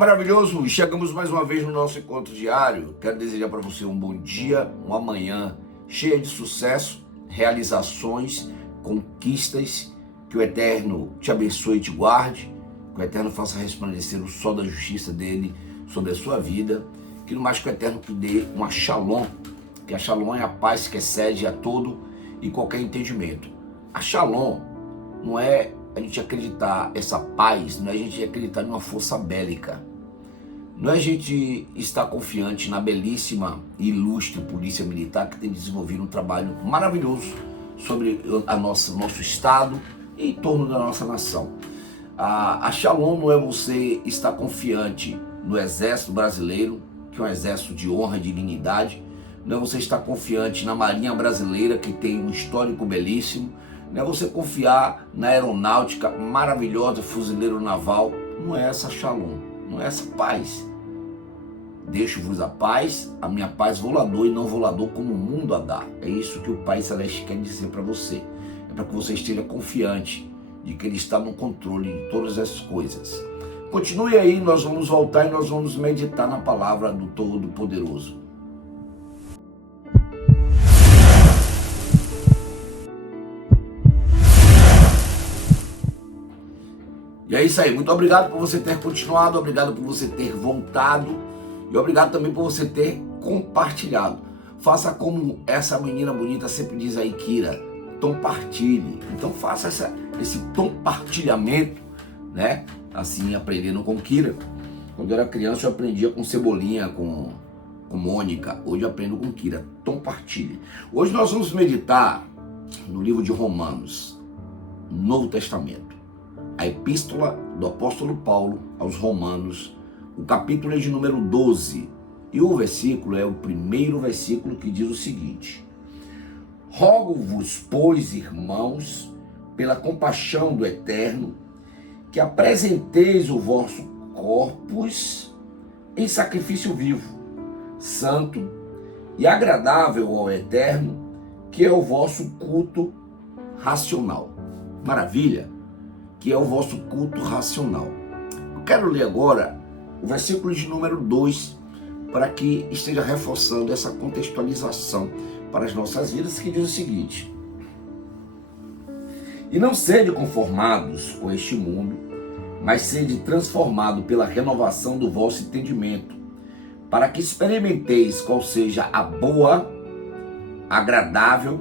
maravilhoso! Chegamos mais uma vez no nosso encontro diário. Quero desejar para você um bom dia, uma manhã cheia de sucesso, realizações, conquistas. Que o Eterno te abençoe e te guarde. Que o Eterno faça resplandecer o sol da justiça dele sobre a sua vida. Que no mais que o Eterno te dê uma shalom. Que a shalom é a paz que excede a todo e qualquer entendimento. A shalom não é a gente acreditar essa paz, não é a gente acreditar numa força bélica. Não é a gente estar confiante na belíssima e ilustre polícia militar que tem desenvolvido um trabalho maravilhoso sobre nosso estado e em torno da nossa nação. A shalom não é você estar confiante no exército brasileiro, que é um exército de honra e dignidade. Não é você estar confiante na marinha brasileira, que tem um histórico belíssimo. Não é você confiar na aeronáutica maravilhosa, fuzileiro naval. Não é essa shalom, não é essa paz. Deixo-vos a paz, a minha paz vou lá dou e não vou lá dou como o mundo a dá. É isso que o Pai Celeste quer dizer para você. É para que você esteja confiante de que Ele está no controle de todas as coisas. Continue aí, nós vamos voltar e nós vamos meditar na palavra do Todo-Poderoso. E é isso aí, muito obrigado por você ter continuado, obrigado por você ter voltado e obrigado também por você ter compartilhado. Faça como essa menina bonita sempre diz aí, Kira, compartilhe. Então faça esse compartilhamento, né? Assim, aprendendo com Kira. Quando eu era criança eu aprendia com Cebolinha, com Mônica. Hoje eu aprendo com Kira. Compartilhe. Hoje nós vamos meditar no livro de Romanos, Novo Testamento. A epístola do apóstolo Paulo aos Romanos, o capítulo é de número 12, e o versículo é o primeiro versículo que diz o seguinte: Rogo-vos, pois, irmãos, pela compaixão do Eterno, que apresenteis o vosso corpos em sacrifício vivo, santo e agradável ao Eterno, que é o vosso culto racional. Maravilha! Que é o vosso culto racional. Eu quero ler agora o versículo de número 2, para que esteja reforçando essa contextualização para as nossas vidas, que diz o seguinte: E não sede conformados com este mundo, mas sede transformado pela renovação do vosso entendimento, para que experimenteis qual seja a boa, agradável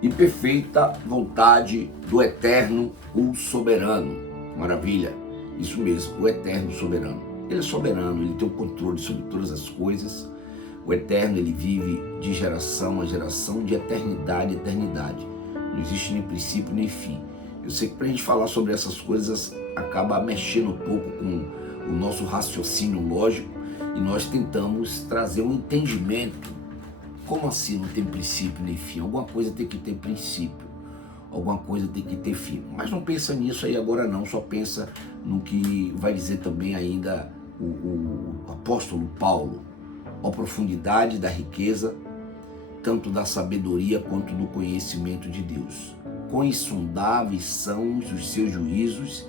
e perfeita vontade do Eterno, o Soberano. Maravilha, isso mesmo, o Eterno Soberano. Ele é soberano, ele tem o controle sobre todas as coisas. O Eterno, ele vive de geração a geração, de eternidade a eternidade. Não existe nem princípio nem fim. Eu sei que para a gente falar sobre essas coisas acaba mexendo um pouco com o nosso raciocínio lógico e nós tentamos trazer um entendimento. Como assim não tem princípio nem fim? Alguma coisa tem que ter princípio, alguma coisa tem que ter fim. Mas não pensa nisso aí agora não, só pensa no que vai dizer também ainda o apóstolo Paulo. A profundidade da riqueza, tanto da sabedoria quanto do conhecimento de Deus. Quão insondáveis são os seus juízos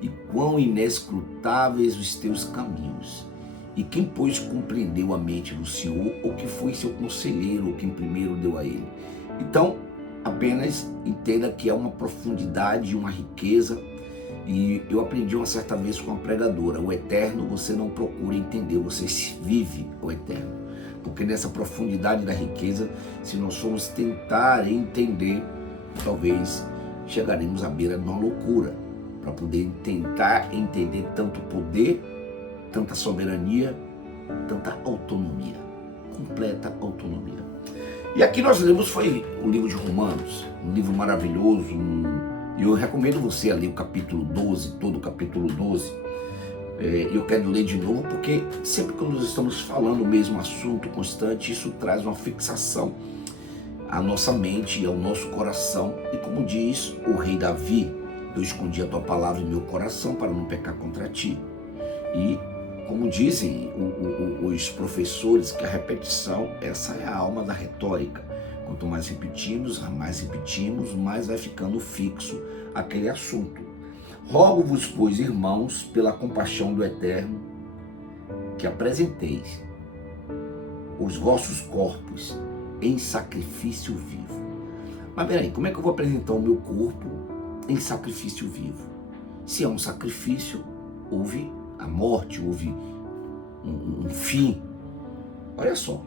e quão inescrutáveis os teus caminhos. E quem, pois, compreendeu a mente do Senhor, ou que foi seu conselheiro, ou quem primeiro deu a ele? Então, apenas entenda que é uma profundidade, uma riqueza, e eu aprendi uma certa vez com uma pregadora: o Eterno você não procura entender, você vive o Eterno. Porque nessa profundidade da riqueza, se nós formos tentar entender, talvez chegaremos à beira de uma loucura, para poder tentar entender tanto poder, tanta soberania, tanta autonomia, completa autonomia. E aqui nós lemos foi o livro de Romanos, um livro maravilhoso, e eu recomendo você a ler o capítulo 12, todo o capítulo 12. Eu quero ler de novo porque sempre que nós estamos falando o mesmo assunto constante, isso traz uma fixação à nossa mente e ao nosso coração. E como diz o rei Davi: eu escondi a tua palavra em meu coração para não pecar contra ti. E como dizem os professores, que a repetição, essa é a alma da retórica. Quanto mais repetimos, mais vai ficando fixo aquele assunto. Rogo-vos, pois, irmãos, pela compaixão do Eterno, que apresenteis os vossos corpos em sacrifício vivo. Mas peraí, como é que eu vou apresentar o meu corpo em sacrifício vivo? Se é um sacrifício, houve a morte, houve um fim. Olha só,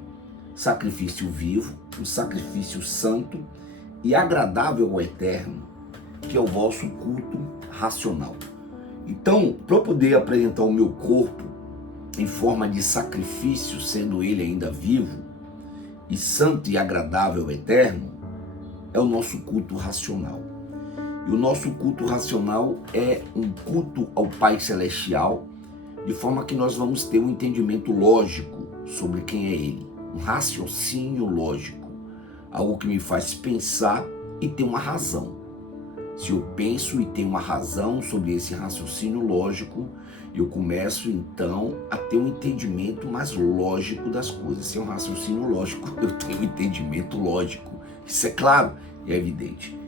sacrifício vivo, um sacrifício santo e agradável ao Eterno, que é o vosso culto racional. Então, para eu poder apresentar o meu corpo em forma de sacrifício, sendo ele ainda vivo, e santo e agradável ao Eterno, é o nosso culto racional. E o nosso culto racional é um culto ao Pai Celestial, de forma que nós vamos ter um entendimento lógico sobre quem é Ele, um raciocínio lógico, algo que me faz pensar e ter uma razão. Se eu penso e tenho uma razão sobre esse raciocínio lógico, eu começo então a ter um entendimento mais lógico das coisas. Se é um raciocínio lógico, eu tenho um entendimento lógico. Isso é claro e é evidente.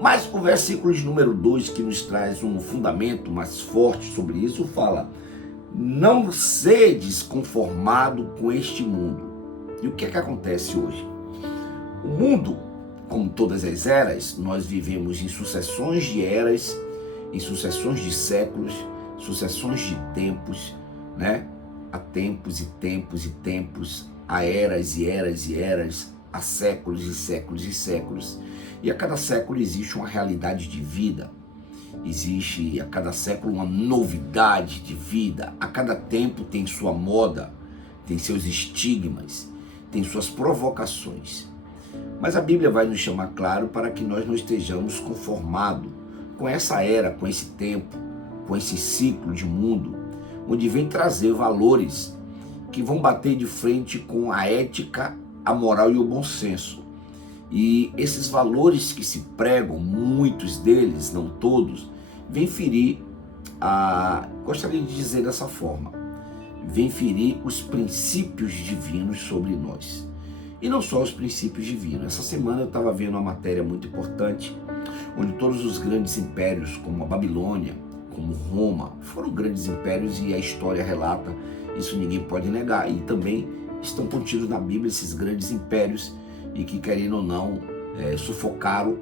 Mas o versículo de número 2, que nos traz um fundamento mais forte sobre isso, fala: não sedes conformado com este mundo. E o que é que acontece hoje? O mundo, como todas as eras, nós vivemos em sucessões de eras, em sucessões de séculos, sucessões de tempos, né? Há tempos e tempos e tempos, há eras e eras e eras, há séculos e séculos e séculos. E a cada século existe uma realidade de vida, existe a cada século uma novidade de vida, a cada tempo tem sua moda, tem seus estigmas, tem suas provocações. Mas a Bíblia vai nos chamar claro para que nós não estejamos conformados com essa era, com esse tempo, com esse ciclo de mundo, onde vem trazer valores que vão bater de frente com a ética, a moral e o bom senso. E esses valores que se pregam, muitos deles, não todos, vêm ferir, gostaria de dizer dessa forma, vêm ferir os princípios divinos sobre nós. E não só os princípios divinos. Essa semana eu estava vendo uma matéria muito importante, onde todos os grandes impérios, como a Babilônia, como Roma, foram grandes impérios e a história relata, isso ninguém pode negar. E também estão contidos na Bíblia esses grandes impérios e que, querendo ou não, sufocaram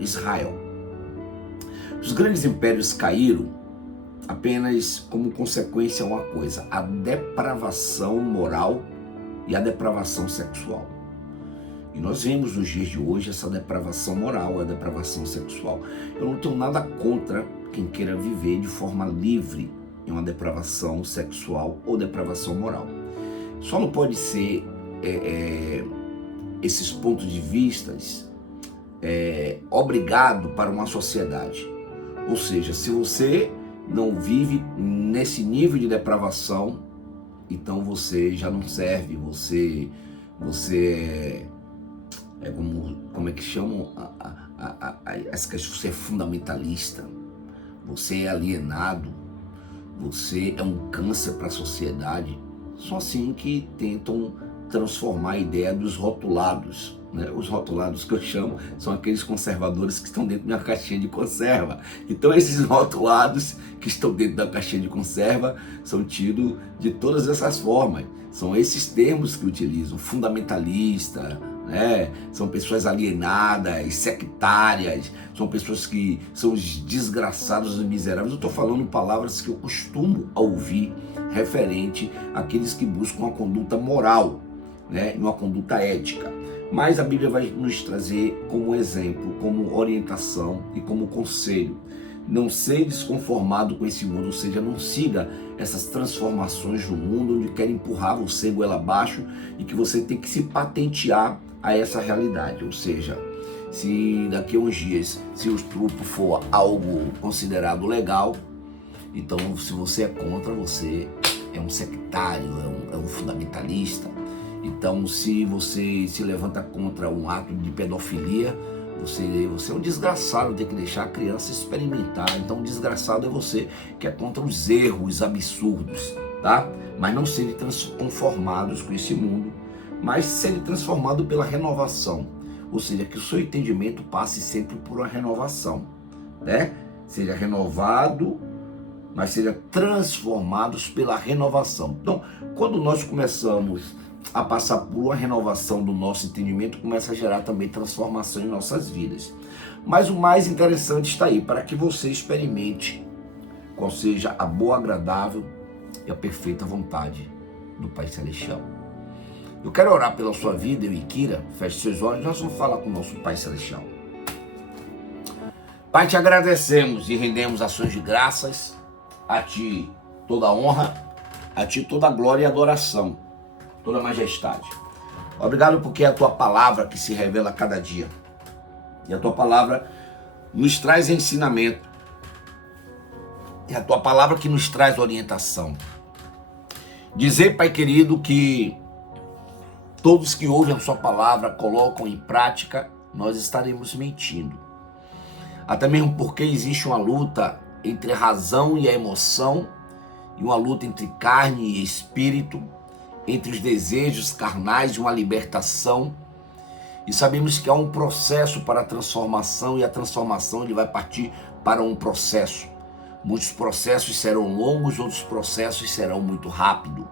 Israel. Os grandes impérios caíram apenas como consequência a uma coisa: a depravação moral e a depravação sexual. E nós vemos nos dias de hoje essa depravação moral, a depravação sexual. Eu não tenho nada contra quem queira viver de forma livre em uma depravação sexual ou depravação moral. Só não pode ser esses pontos de vista obrigado para uma sociedade. Ou seja, se você não vive nesse nível de depravação, então você já não serve, você como é que chamam essa questão? Você é fundamentalista, você é alienado, você é um câncer para a sociedade. São assim que tentam transformar a ideia dos rotulados, né? Os rotulados que eu chamo são aqueles conservadores que estão dentro de uma caixinha de conserva. Então esses rotulados que estão dentro da caixinha de conserva são tidos de todas essas formas. São esses termos que utilizam: fundamentalista, né? São pessoas alienadas, sectárias, são pessoas que são os desgraçados e miseráveis. Eu estou falando palavras que eu costumo ouvir referente àqueles que buscam uma conduta moral, né? Uma conduta ética. Mas a Bíblia vai nos trazer como exemplo, como orientação e como conselho: não seja desconformado com esse mundo, ou seja, não siga essas transformações no mundo onde querem empurrar você goela abaixo e que você tem que se patentear a essa realidade. Ou seja, se daqui a uns dias, se o estupro for algo considerado legal, então se você é contra, você é um sectário, é um fundamentalista. Então se você se levanta contra um ato de pedofilia, você é um desgraçado, tem que deixar a criança experimentar. Então, desgraçado é você que é contra os erros absurdos, tá? Mas não serem conformados com esse mundo, mas serem transformados pela renovação. Ou seja, que o seu entendimento passe sempre por uma renovação, né? Seja renovado mas seja transformados pela renovação. Então, quando nós começamos a passar por uma renovação do nosso entendimento, começa a gerar também transformação em nossas vidas. Mas o mais interessante está aí, para que você experimente qual seja a boa, agradável e a perfeita vontade do Pai Celestial. Eu quero orar pela sua vida, eu e Kira. Feche seus olhos, nós vamos falar com o nosso Pai Celestial. Pai, te agradecemos e rendemos ações de graças, a Ti toda a honra, a Ti toda a glória e adoração, toda a majestade. Obrigado porque é a Tua palavra que se revela a cada dia. E a Tua palavra nos traz ensinamento. É a Tua palavra que nos traz orientação. Dizer, Pai querido, que todos que ouvem a Sua palavra colocam em prática, nós estaremos mentindo. Até mesmo porque existe uma luta entre a razão e a emoção, e uma luta entre carne e espírito, entre os desejos carnais e uma libertação. E sabemos que há um processo para a transformação, e a transformação ele vai partir para um processo. Muitos processos serão longos, outros processos serão muito rápidos.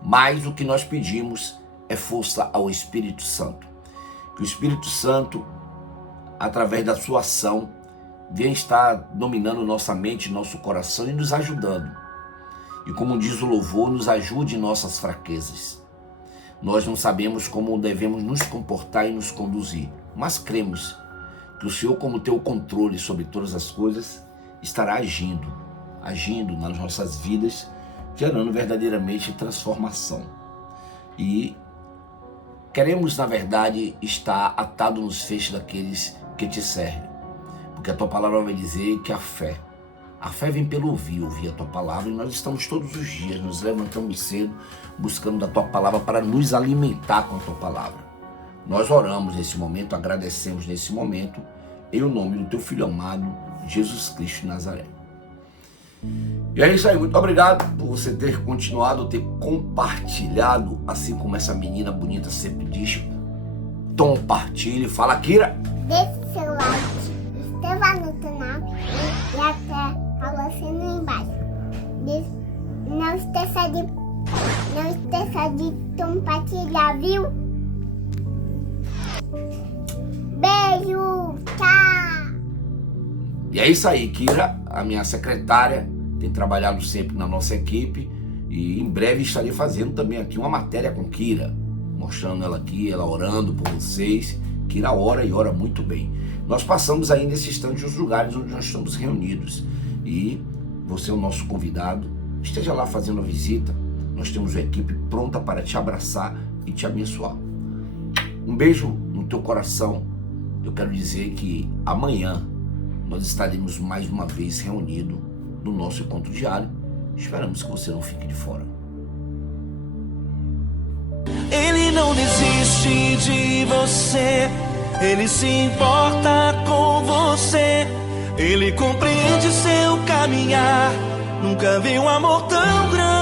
Mas o que nós pedimos é força ao Espírito Santo. Que o Espírito Santo, através da sua ação, venha estar dominando nossa mente, nosso coração e nos ajudando. E como diz o louvor, nos ajude em nossas fraquezas. Nós não sabemos como devemos nos comportar e nos conduzir, mas cremos que o Senhor, como tem o controle sobre todas as coisas, estará agindo nas nossas vidas, gerando verdadeiramente transformação. E queremos, na verdade, estar atado nos feixes daqueles que te servem, porque a Tua palavra vai dizer que a fé vem pelo ouvir a Tua palavra, e nós estamos todos os dias, nos levantamos cedo, buscando da Tua palavra para nos alimentar com a Tua palavra. Nós oramos nesse momento, agradecemos nesse momento, em o nome do Teu Filho amado, Jesus Cristo de Nazaré. E é isso aí, muito obrigado por você ter continuado, ter compartilhado, assim como essa menina bonita sempre diz, compartilhe, fala, Kira. Deixe seu like, inscreva no canal e até a sininho embaixo. Não esqueça de compartilhar, viu? Beijo, tchau! E é isso aí, Kira, a minha secretária, tem trabalhado sempre na nossa equipe, e em breve estarei fazendo também aqui uma matéria com Kira, mostrando ela aqui, ela orando por vocês. Kira ora e ora muito bem. Nós passamos aí nesse instante os lugares onde nós estamos reunidos, e você é o nosso convidado, esteja lá fazendo a visita. Nós temos uma equipe pronta para te abraçar e te abençoar. Um beijo no teu coração. Eu quero dizer que amanhã nós estaremos mais uma vez reunidos no nosso encontro diário. Esperamos que você não fique de fora. Ele não desiste de você, Ele se importa com você, Ele compreende seu caminhar. Nunca vi um amor tão grande.